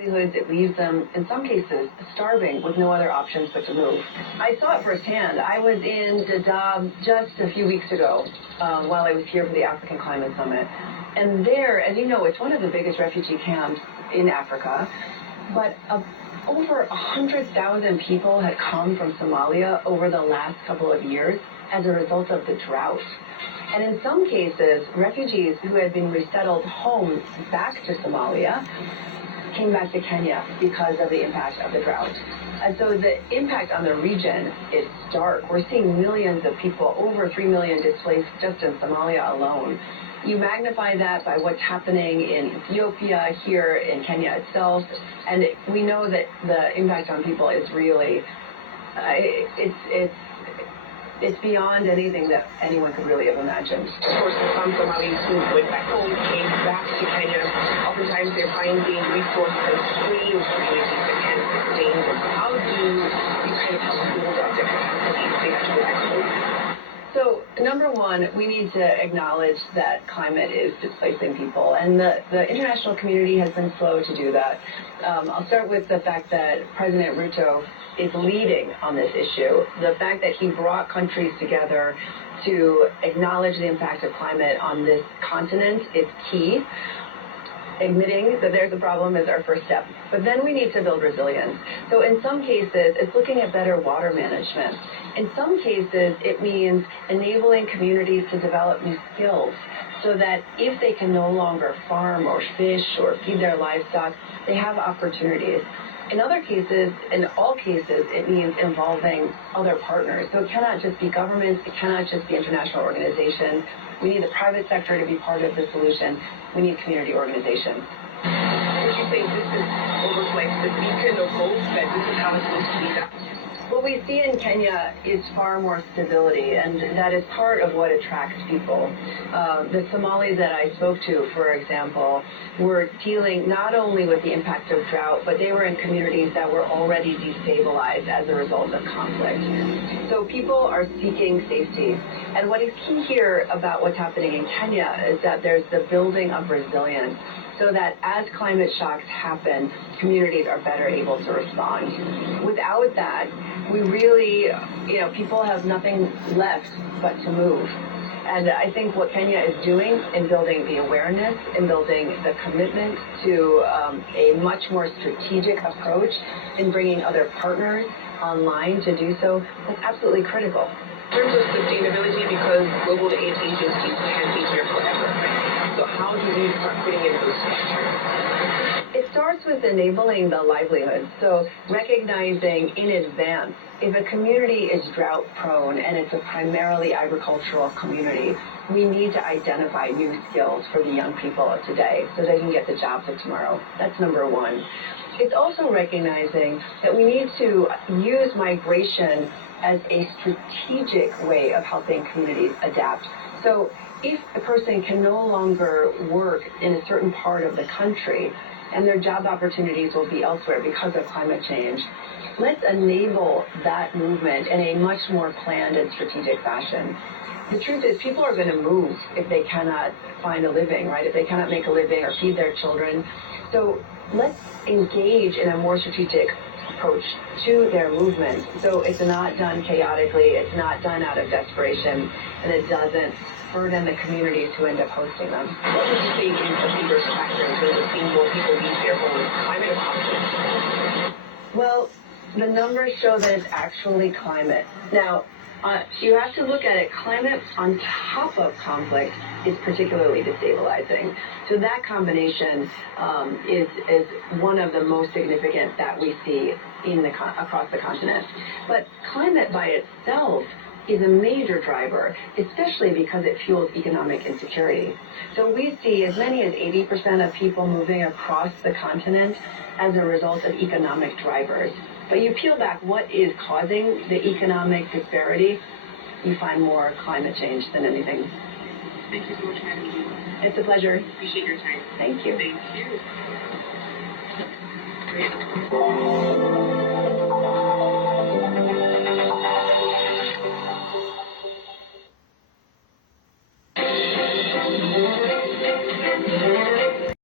It leaves them, in some cases, starving with no other options but to move. I saw it firsthand. I was in Dadaab just a few weeks ago while I was here for the African Climate Summit. And there, as you know, it's one of the biggest refugee camps in Africa. But over 100,000 people had come from Somalia over the last couple of years as a result of the drought. And in some cases, refugees who had been resettled home back to Somalia came back to Kenya because of the impact of the drought. And so the impact on the region is stark. We're seeing millions of people, over 3 million displaced just in Somalia alone. You magnify that by what's happening in Ethiopia, here in Kenya itself, and we know that the impact on people is really, it's beyond anything that anyone could really have imagined. Of course, some Somalis who went back home came back to Kenya. Oftentimes they're finding resources and fleeing communities that can't sustain them. How do you kind of help build up their capacity if they have to go back home? So, number one, we need to acknowledge that climate is displacing people, and the international community has been slow to do that. I'll start with the fact that President Ruto is leading on this issue. The fact that he brought countries together to acknowledge the impact of climate on this continent is key. Admitting that there's a problem is our first step. But then we need to build resilience. So in some cases, it's looking at better water management. In some cases, it means enabling communities to develop new skills so that if they can no longer farm or fish or feed their livestock, they have opportunities. In other cases, in all cases, it means involving other partners. So it cannot just be governments, it cannot just be international organizations. We need the private sector to be part of the solution. We need community organization. Would you say this is almost like the beacon of hope, that this is how it's supposed to be done? What we see in Kenya is far more stability, and that is part of what attracts people. The Somalis that I spoke to, for example, were dealing not only with the impact of drought, but they were in communities that were already destabilized as a result of conflict. So people are seeking safety. And what is key here about what's happening in Kenya is that there's the building of resilience, so that as climate shocks happen, communities are better able to respond. Without that, we really, people have nothing left but to move. And I think what Kenya is doing in building the awareness, in building the commitment to a much more strategic approach, in bringing other partners online to do so, is absolutely critical. In terms of sustainability, because global aid agencies can't be here forever. So how do we start putting in those structures? It starts with enabling the livelihood. So recognizing in advance, if a community is drought prone and it's a primarily agricultural community, we need to identify new skills for the young people of today so they can get the jobs of tomorrow. That's number one. It's also recognizing that we need to use migration as a strategic way of helping communities adapt. So if a person can no longer work in a certain part of the country and their job opportunities will be elsewhere because of climate change, let's enable that movement in a much more planned and strategic fashion. The truth is, people are going to move if they cannot find a living, right? If they cannot make a living or feed their children. So let's engage in a more strategic approach to their movement. So it's not done chaotically, it's not done out of desperation, and it doesn't burden the communities who end up hosting them. What would you say is a bigger factor in terms of seeing more people leave their homes? Climate or conflict? Well, the numbers show that it's actually climate. Now, you have to look at it. Climate on top of conflict is particularly destabilizing. So that combination is one of the most significant that we see across the continent. But climate by itself is a major driver, especially because it fuels economic insecurity. So we see as many as 80% of people moving across the continent as a result of economic drivers. But you peel back what is causing the economic disparity, you find more climate change than anything. Thank you so much for having me. It's a pleasure. Appreciate your time. Thank you. Thank you.